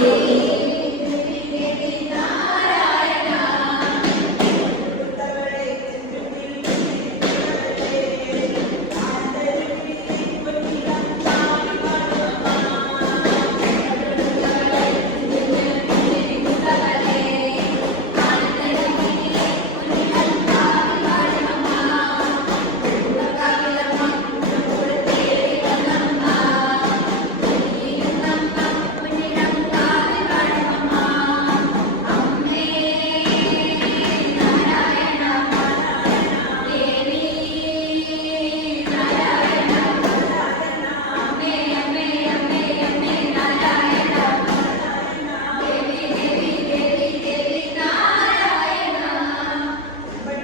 Thank you.